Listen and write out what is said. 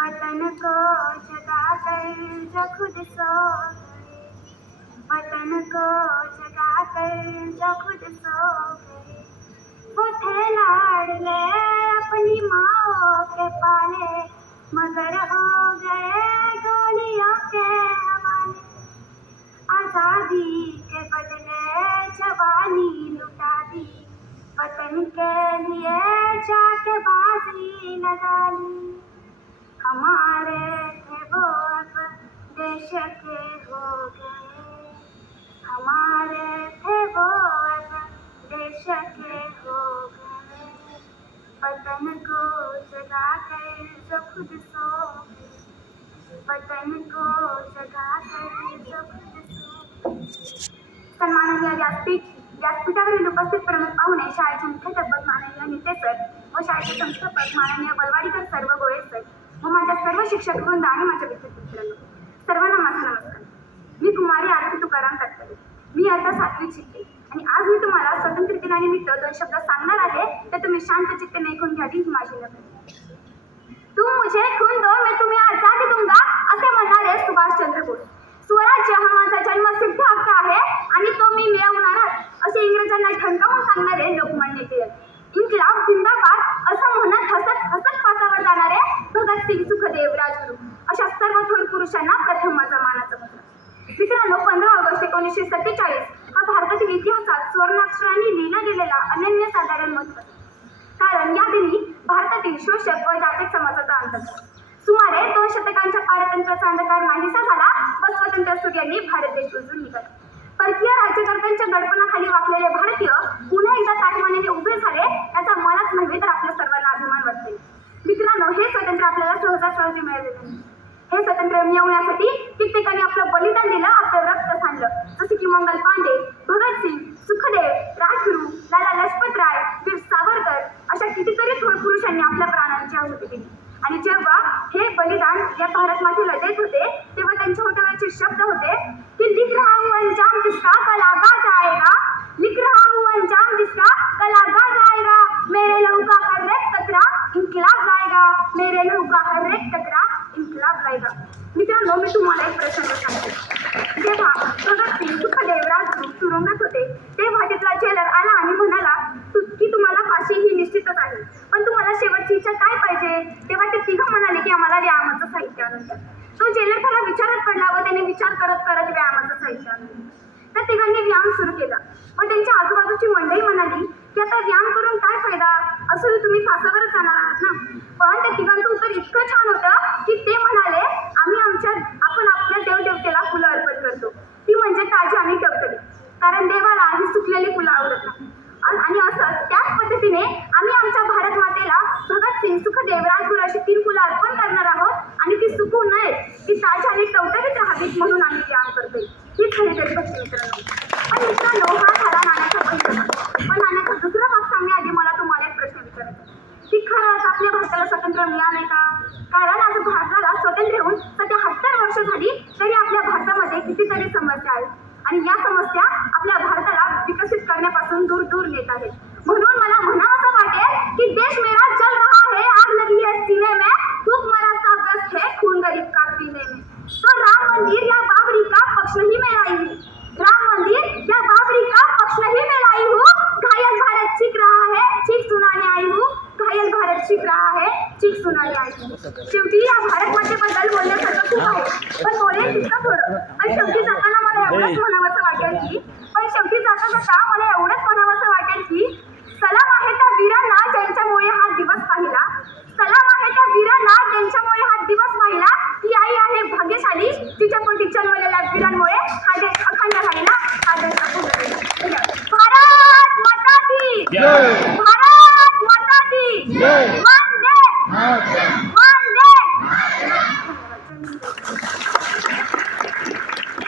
वतन को जगा कर जो खुद सो गए वतन को जगा कर जो खुद सो गए वो थे लाडले अपनी माओ के पाले मगर हो गए गोलियों के हवाले। आज़ादी लिए जाके बाजी लगा ली हमारे थे वो अब देश के हो गए हमारे थे वो अब देश के हो गए वतन को जगा कर जो खुद सो। वतन को जगा कर जो खुद सो सन्माननीय व्यासपीठ व्यासपीठावरील उपस्थित प्रमुख पाहुणे शाळेचे मुख्याध्यापक माननीय नेते सर व शाळेचे संस्थापक माननीय बलवाडीकर सर्व गोळे सर व माझ्या सर्व शिक्षक वृंद आणि माझ्या विद्यार्थी सर्वांना माझा नमस्कार. मी कुमारी आरती तुकाराम तटकरे. मी आता सातवी शिकते आणि आज मी तुम्हाला स्वतंत्र दिनानिमित्त दोन शब्द सांगणार आहे तर तुम्ही शांत चित्तेने ऐकून घ्या ही माझी विनंती तू मुझे खून दो मैं तुम्हें आजादी दूंगा असे म्हणाले सुभाषचंद्र बोस. स्वराज्य हा माझा जन्मसिद्ध हक्क आहे आणि तो मी मिळवणारच असे इंग्रजांना ठणकावून सांगणारे लोकमान्य टिळक इन्कलाब जिंदाबाद असं म्हणत हसत हसत फासावर जाणारे भगतसिंग सुखदेव राजगुरू अशा सर्व थोर पुरुषांना प्रथम माझा मानाचा मित्रांनो पंधरा ऑगस्ट एकोणीसशे सत्तेचाळीस हा भारतातील इतिहासात स्वर्णाक्षरांनी लिहिला गेलेला अनन्यसाधारण महत्त्व कारण या दिनी भारतातील शोषक व जाचक समाजाचा अंत सुमारे दोन शतकांच्या पारतंत्र्याचा अंधकार नाहीसा झाला व स्वतंत्र सूर्यांनी भारत देश उजून निघाला. परकीय राज्यकर्त्यांच्या दडपणाखाली वाकलेले भारतीय पुन्हा एकदा ताटमानेने उभे झाले याचा मलाच नव्हे तर आपल्या सर्वांना अभिमान वाटते मित्रांनो हे स्वातंत्र्य आपल्याला सहजासहजी मिळाले नाही. स्वातंत्र्य मिळवण्यासाठी कित्येकाने आपलं बलिदान दिलं आपलं रक्त सांडलं. जसे की मंगल पांडे भगतसिंग सुखदेव राजगुरू लाला लजपत राय वीर सावरकर अशा कितीतरी थोर पुरुषांनी आपल्या प्राणांची आहुती दिली. आणि जेव्हा हे बलिदान या भारत मातेला देत होते तेव्हा त्यांच्या होटावरचे शब्द होते की लिख रहा हूं अंजाम जिसका कल आगा जाएगा लिख रहा हूं अंजाम जिसका कल आगा जाएगा मेरे लहू का हर एक कतरा इनकलाब लाएगा मेरे लहू का हर एक कतरा इन्कलाब लाएगा मित्रांनो मी तुम्हाला एक प्रसंग सांगते जेव्हा भगतसिंग सुखदेव राजगुरू तुरुंगात होते तेव्हा तिथला जेलर आला आणि म्हणाला की तुम्हाला फाशी ही निश्चितच आहे पण तुम्हाला शेवटची इच्छा काय पाहिजे तेव्हा ते तिघं म्हणाले की आम्हाला व्यायामाचं साहित्य आणून द्या तो जेलर त्याला विचारत पडला व त्याने विचार करत करत व्यायामाचं साहित्य आणून त्या तिघांनी व्यायाम सुरू केला व त्यांच्या आजूबाजूची मंडळी म्हणाली की आता व्यायाम करून काय फायदा असं तुम्ही फासावरच जाणार आहात ना पण त्या तिघांचं उत्तर इतकं छान होतं की ते म्हणाले आम्ही आमच्या आपण आपल्या देवदेवतेला फुलं अर्पण करतो ती म्हणजे ताजी आणि टवटवी कारण देवाला ही सुकलेली फुलं आवडत नाही अन- आणि असंच त्याच पद्धतीने आम्ही आमच्या भारत मातेला भगतसिंग सुखदेव राजगुरू अशी तीन फुलं अर्पण करणार आहोत. आणि ती सुकू नयेत ती ताजी आणि टवटवीत राहावीत म्हणून आम्ही व्यायाम करतोय. ही खरी तरी भक्ती मित्रांनो. पण मित्रांनो हा झाला नाण्याचा पहिला पण नाण्याचा दुसरा भाग सांगण्याआधी मला तुम्हाला एक प्रश्न विचारायचा की खरंच आपल्या भारताला स्वातंत्र्य मिळालंय का? कारण आज भारताला स्वतंत्र होऊन सत्याहत्तर वर्ष झाली तरी आपल्या भारतामध्ये कितीतरी समस्या आहेत. आणि या समस्या आपल्या भारताला विकसित करण्यापासून दूर दूर नेत आहेत म्हणून मला म्हणावंसं वाटेल की देश मेरा जल रहा है आग लगी है सीने में खूप मरा सा व्यस्त है खून गरीब का पीने में तो राम मंदिर या बाबरी का पक्ष नहीं में लाई हूँ राम मंदिर या बाबरी का पक्ष नहीं में लाई हूँ घायल भारत चीख रहा है चीख सुनाने आई हूँ घायल भारत चीख रहा है चीख सुनाने आई हूँ शेवटी या भारत मातेबद्दल बोलण्यासारखं खूप आहे. पण बोलेल तितकं थोडं. पण शेवटी जाताना मला एवढंच म्हणावंसं वाटेल की पण शेवटी जाता जाता मला एवढंच म्हणावंसं वाटेल की सलाम आहे त्या वीरांना ज्यांच्यामुळे हा दिवस पाहिला. सलाम आहे त्या वीरांना ज्यांच्यामुळे हा दिवस पाहिला. ती आई आहे भाग्यशाली. तिच्या पोटी जन्मलेल्या वीरांमुळे हा देश अखंड राहिला. हा देश अखंड राहिला. भारत माता की